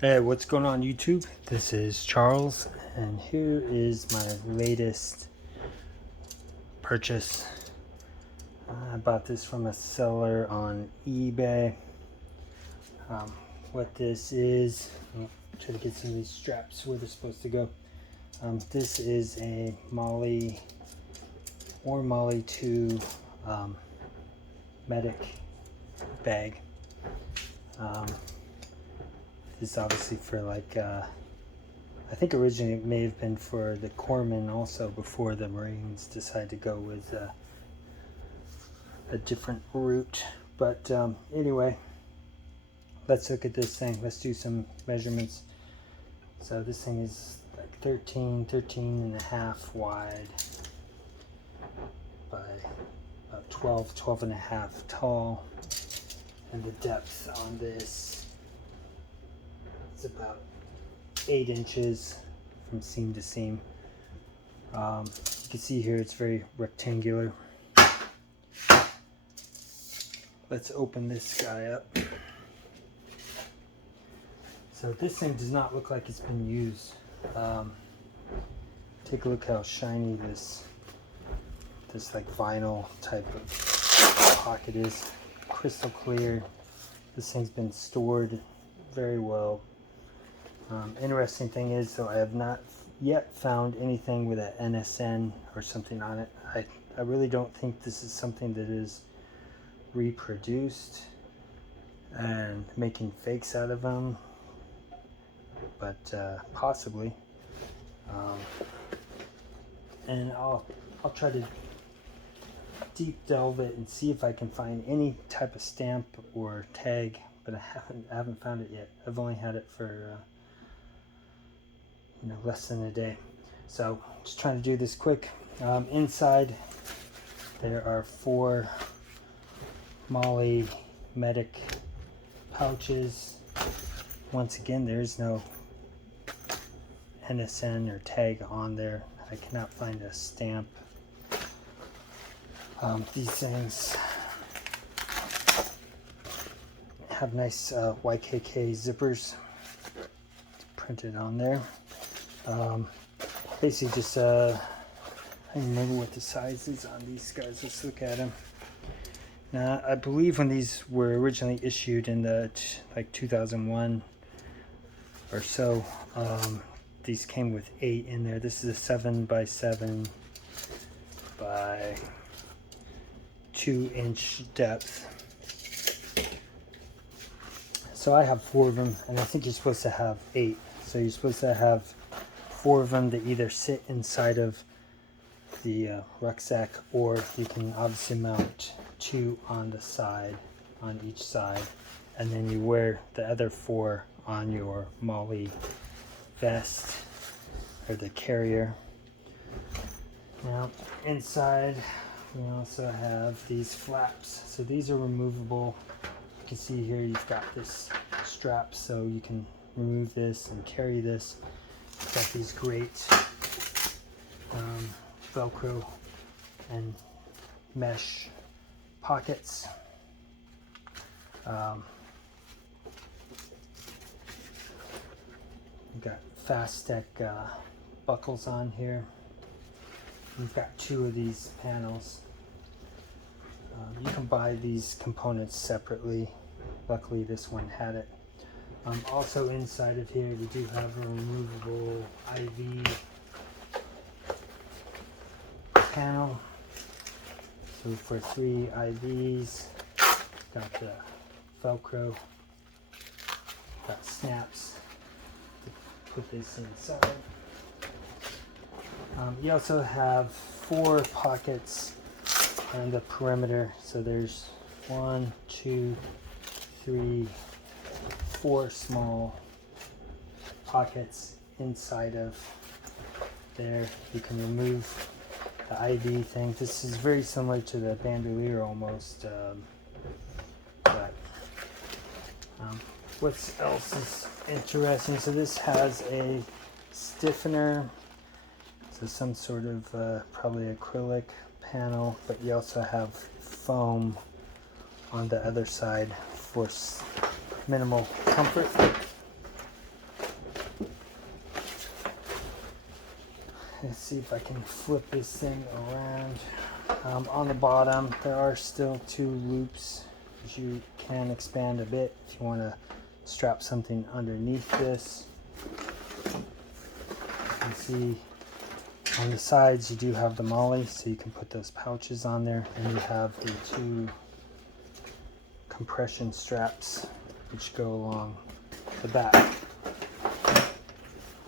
Hey, what's going on YouTube? This is Charles, and here is my latest purchase. I bought this from a seller on eBay. What this is, I'll try to get some of these straps where they're supposed to go. This is a Molle or Molle 2 medic bag. This is obviously for like I think originally it may have been for the corpsman also, before the Marines decided to go with a different route. But anyway, let's look at this thing. Let's do some measurements. So this thing is like 13 and a half wide by about 12 and a half tall. And the depth on this is about 8 inches from seam to seam. You can see here it's very rectangular. Let's open this guy up. So this thing does not look like it's been used. Take a look how shiny this like vinyl type of pocket is. Crystal clear. This thing's been stored very well. Interesting thing is, though, I have not yet found anything with an NSN or something on it. I really don't think this is something that is reproduced and making fakes out of them, but possibly. And I'll try to deep delve it and see if I can find any type of stamp or tag, but I haven't found it yet. I've only had it for less than a day, so just trying to do this quick. Inside there are 4 Molle medic pouches. Once again, there's no NSN or tag on there. I cannot find a stamp. These things have nice YKK zippers printed on there. Basically just I don't remember what the size is on these guys. Let's look at them. Now, I believe when these were originally issued in the like 2001 or so, these came with 8 in there. This is a 7x7 by 2-inch depth. So I have 4 of them, and I think you're supposed to have 8. So you're supposed to have 4 of them that either sit inside of the rucksack, or you can obviously mount 2 on the side, on each side, and then you wear the other 4 on your Molle vest or the carrier. Now inside we also have these flaps. So these are removable. You can see here you've got this strap, so you can remove this and carry this. You've got these great Velcro and mesh pockets. You've got Fastec buckles on here. You've got 2 of these panels. You can buy these components separately. Luckily this one had it. Also inside of here we do have a removable IV panel. So for 3 IVs, got the Velcro, got snaps to put this inside. You also have 4 pockets on the perimeter. So there's 1, 2, 3, 4 small pockets inside of there. You can remove the IV thing. This is very similar to the bandolier almost, but what else is interesting? So this has a stiffener, so some sort of probably acrylic panel, but you also have foam on the other side for minimal comfort. Let's see if I can flip this thing around. On the bottom, there are still 2 loops that you can expand a bit if you want to strap something underneath this. You can see on the sides you do have the Molle, so you can put those pouches on there, and you have the 2 compression straps which go along the back.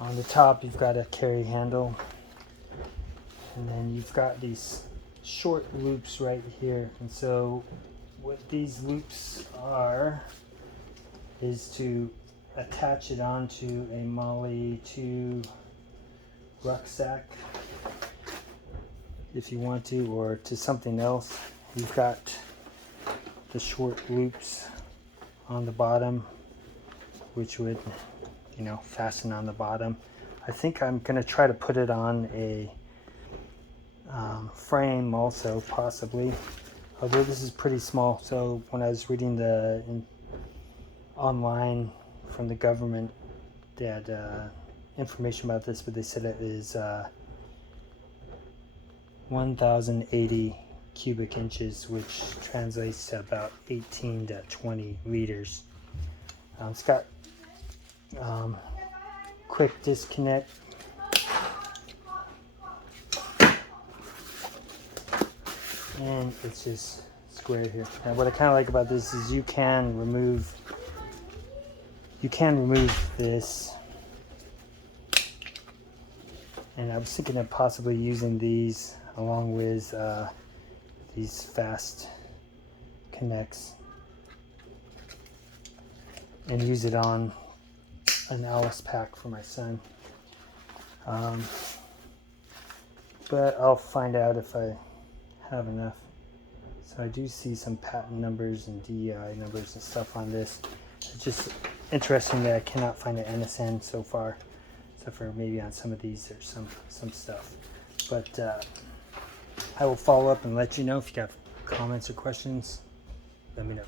On the top you've got a carry handle, and then you've got these short loops right here. And so what these loops are is to attach it onto a Molle 2 rucksack if you want to, or to something else. You've got the short loops on the bottom which would, you know, fasten on the bottom. I think I'm gonna try to put it on a frame also, possibly, although this is pretty small. So when I was reading the online from the government, they had information about this, but they said it is 1080 cubic inches, which translates to about 18 to 20 liters. It's got quick disconnect, and it's just square here. Now what I kind of like about this is you can remove this, and I was thinking of possibly using these along with these fast connects and use it on an Alice pack for my son. But I'll find out if I have enough. So I do see some patent numbers and DEI numbers and stuff on this. It's just interesting that I cannot find an NSN so far, except for maybe on some of these there's some stuff. But I will follow up and let you know. If you got comments or questions, let me know.